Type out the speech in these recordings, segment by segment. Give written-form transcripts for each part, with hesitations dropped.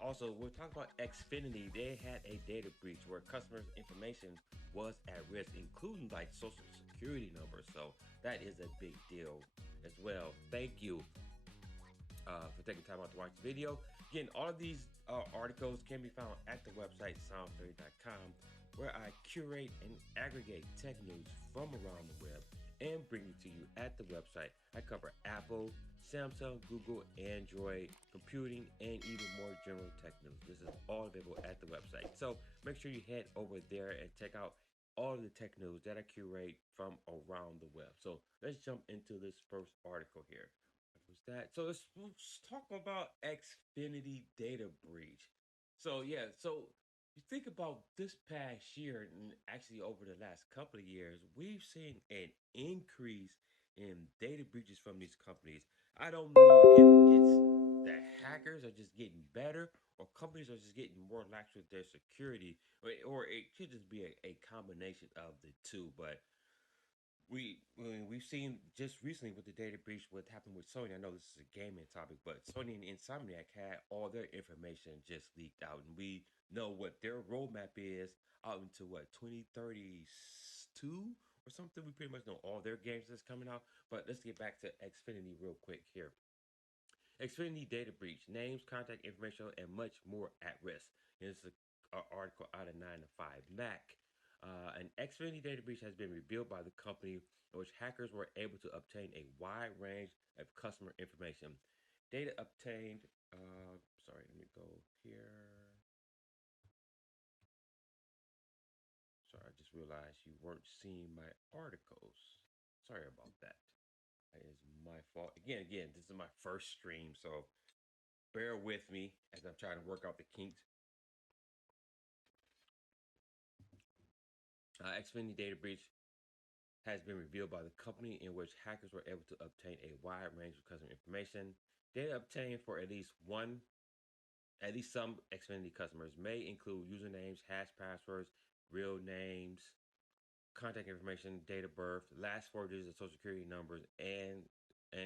Also, we're talking about Xfinity. They had a data breach where customers' information was at risk, including like social security numbers. So that is a big deal as well. Thank you for taking time out to watch the video. Again, all of these articles can be found at the website sound30.com, where I curate and aggregate tech news from around the web and bring it to you at the website. I cover Apple, Samsung, Google, Android, computing, and even more general tech news. This is all available at the website. So make sure you head over there and check out all of the tech news that I curate from around the web. So let's jump into this first article here. What was that? So let's talk about Xfinity data breach. So yeah, so you think about this past year and actually over the last couple of years, we've seen an increase in data breaches from these companies. I don't know if it's that hackers are just getting better or companies are just getting more lax with their security, or it could just be a combination of the two. But we've seen just recently with the data breach what happened with Sony. I know this is a gaming topic, but Sony and Insomniac had all their information just leaked out, and we know what their roadmap is out into what 2032 or something. We pretty much know all their games that's coming out. But let's get back to Xfinity real quick here. Xfinity data breach, names, contact information, and much more at risk. This is an article out of 9 to 5 Mac. An Xfinity data breach has been revealed by the company in which hackers were able to obtain a wide range of customer information. Data obtained, sorry, let me go here. Sorry, I just realized you weren't seeing my articles. Sorry about that. That is my fault. Again, this is my first stream, so bear with me as I'm trying to work out the kinks. Xfinity data breach has been revealed by the company in which hackers were able to obtain a wide range of customer information. Data obtained for at least some Xfinity customers may include usernames, hash passwords, real names, contact information, date of birth, last four digits of social security numbers, and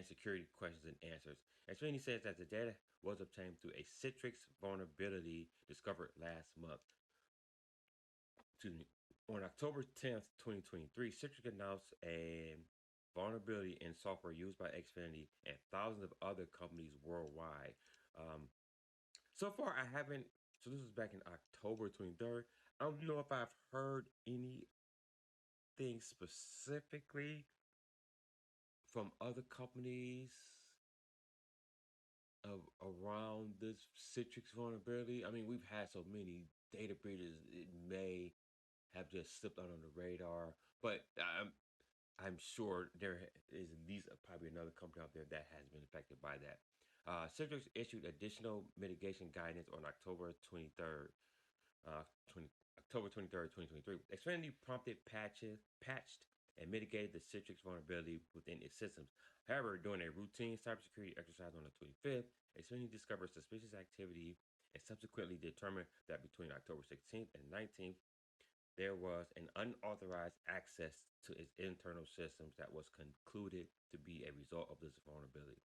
security questions and answers. Xfinity says that the data was obtained through a Citrix vulnerability discovered last month. Excuse me. On October 10th, 2023, Citrix announced a vulnerability in software used by Xfinity and thousands of other companies worldwide. Um, so far, I haven't. So this was back in October 23rd. I don't know if I've heard anything specifically from other companies around this Citrix vulnerability. I mean, we've had so many data breaches, it may have just slipped out on the radar. But I'm sure there is at least probably another company out there that has been affected by that. Citrix issued additional mitigation guidance on October 23rd, 20, October 23rd, 2023. Xfinity prompted patched and mitigated the Citrix vulnerability within its systems. However, during a routine cybersecurity exercise on the 25th, Xfinity discovered suspicious activity and subsequently determined that between October 16th and 19th, there was an unauthorized access to its internal systems that was concluded to be a result of this vulnerability.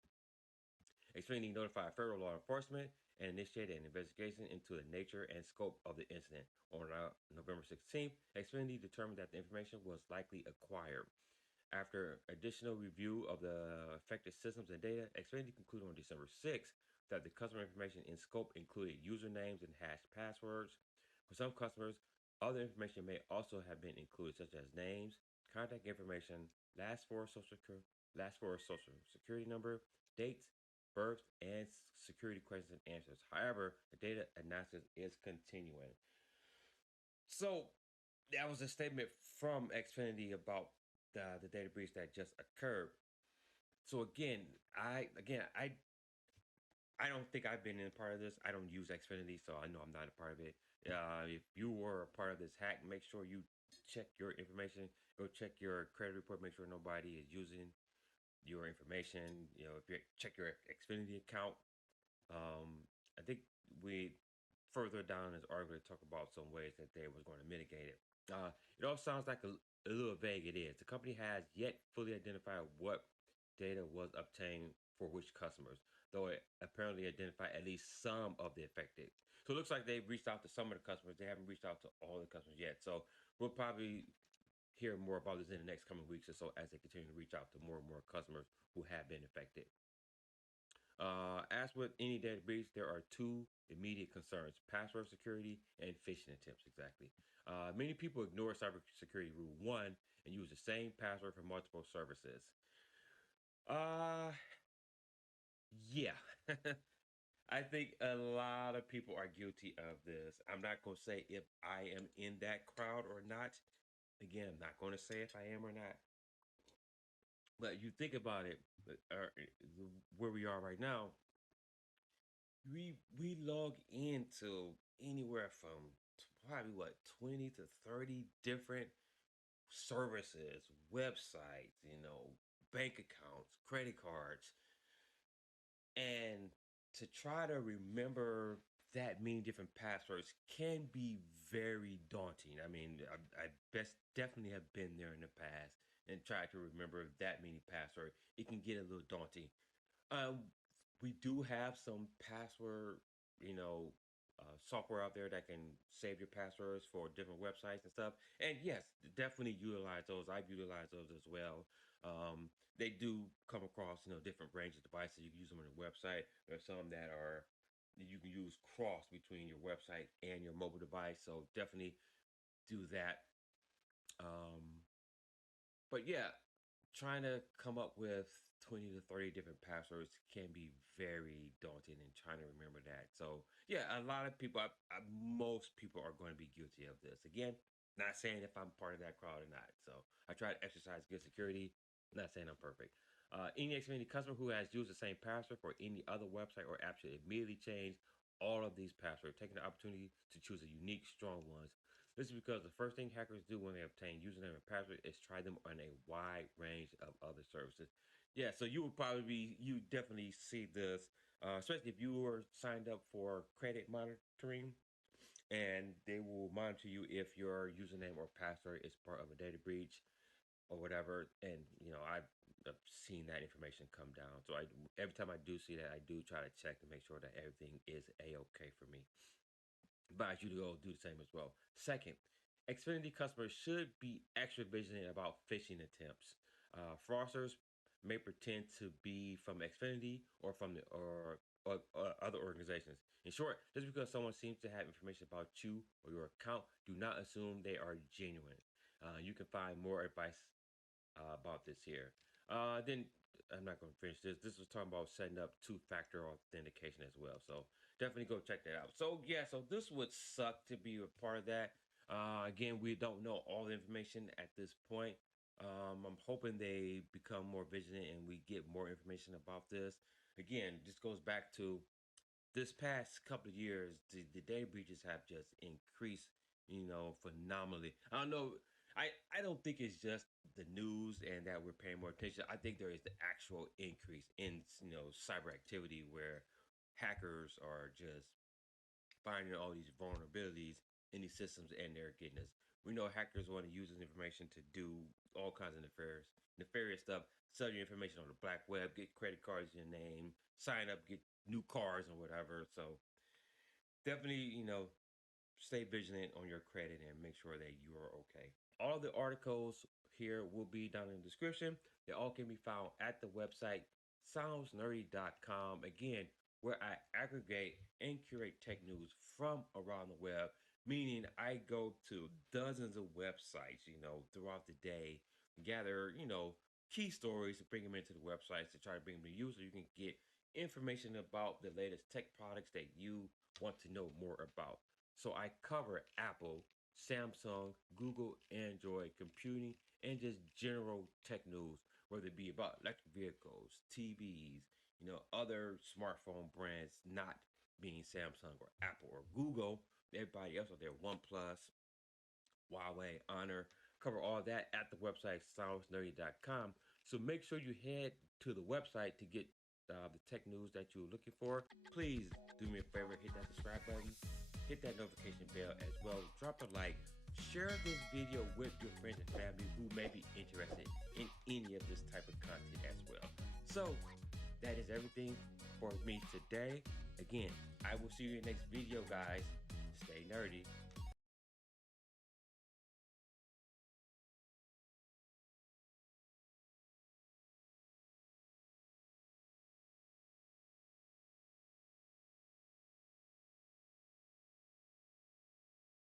Xfinity notified federal law enforcement and initiated an investigation into the nature and scope of the incident. On November 16th, Xfinity determined that the information was likely acquired. After additional review of the affected systems and data, Xfinity concluded on December 6th that the customer information in scope included usernames and hashed passwords. For some customers, other information may also have been included, such as names, contact information, last four social security number, dates, birth, and security questions and answers. However, the data analysis is continuing. So that was a statement from Xfinity about the data breach that just occurred. So I don't think I've been in part of this. I don't use Xfinity, so I know I'm not a part of it. If you were a part of this hack, make sure you check your information. Go check your credit report. Make sure nobody is using your information. You know, if you check your Xfinity account. I think we further down in this article talk about some ways that they was going to mitigate it. It all sounds like a little vague. It is. The company has yet fully identified what data was obtained for which customers, though it apparently identified at least some of the affected. So it looks like they've reached out to some of the customers. They haven't reached out to all the customers yet. So we'll probably hear more about this in the next coming weeks or so as they continue to reach out to more and more customers who have been affected. As with any data breach, there are two immediate concerns: password security and phishing attempts. Exactly. Many people ignore cybersecurity rule one and use the same password for multiple services. Uh, yeah. I think a lot of people are guilty of this. I'm not going to say if I am in that crowd or not. Again, I'm not going to say if I am or not. But you think about it, where we are right now, we log into anywhere from probably what 20 to 30 different services, websites, bank accounts, credit cards, and to try to remember that many different passwords can be very daunting. I mean, I best definitely have been there in the past and tried to remember that many passwords. It can get a little daunting. We do have some password, you know, software out there that can save your passwords for different websites and stuff. And yes, definitely utilize those. I've utilized those as well. They do come across, different range of devices. You can use them on your website. There's some that are you can use cross between your website and your mobile device. So definitely do that. Um, but yeah, trying to come up with 20 to 30 different passwords can be very daunting and trying to remember that. So, yeah, a lot of people, most people are going to be guilty of this. Again, not saying if I'm part of that crowd or not. So, I try to exercise good security, not saying I'm perfect. Any Xfinity customer who has used the same password for any other website or app should immediately change all of these passwords, taking the opportunity to choose a unique, strong ones. This is because the first thing hackers do when they obtain username and password is try them on a wide range of other services. Yeah, so you definitely see this, especially if you were signed up for credit monitoring, and they will monitor you if your username or password is part of a data breach or whatever. And I've seen that information come down. So every time I do see that, I do try to check to make sure that everything is a-okay for me. Advise you to go do the same as well. Second, Xfinity customers should be extra vigilant about phishing attempts. Fraudsters may pretend to be from Xfinity or from or other organizations. In short, just because someone seems to have information about you or your account, do not assume they are genuine. You can find more advice about this here. Then I'm not going to finish this. This was talking about setting up two-factor authentication as well. So definitely go check that out. So yeah, so this would suck to be a part of that. Again, we don't know all the information at this point. I'm hoping they become more vigilant and we get more information about this. Again, this goes back to this past couple of years, the data breaches have just increased, phenomenally. I don't know. I don't think it's just the news and that we're paying more attention. I think there is the actual increase in cyber activity where hackers are just finding all these vulnerabilities in these systems and they're getting us. We know hackers want to use this information to do all kinds of nefarious stuff, sell your information on the black web, get credit cards in your name, sign up, get new cars and whatever. So definitely, stay vigilant on your credit and make sure that you are okay. All the articles here will be down in the description. They all can be found at the website soundsnerdy.com. Again, where I aggregate and curate tech news from around the web, meaning I go to dozens of websites, throughout the day, gather, key stories to bring them into the websites to try to bring them to you so you can get information about the latest tech products that you want to know more about. So I cover Apple, Samsung, Google, Android, computing, and just general tech news, whether it be about electric vehicles, TVs, other smartphone brands not being Samsung or Apple or Google, everybody else out there, OnePlus, Huawei, Honor, cover all that at the website soundsnerdy.com. So make sure you head to the website to get the tech news that you're looking for. Please do me a favor, hit that subscribe button, hit that notification bell as well. Drop a like, share this video with your friends and family who may be interested in any of this type of content as well. So that is everything for me today. Again, I will see you in the next video, guys. Stay nerdy.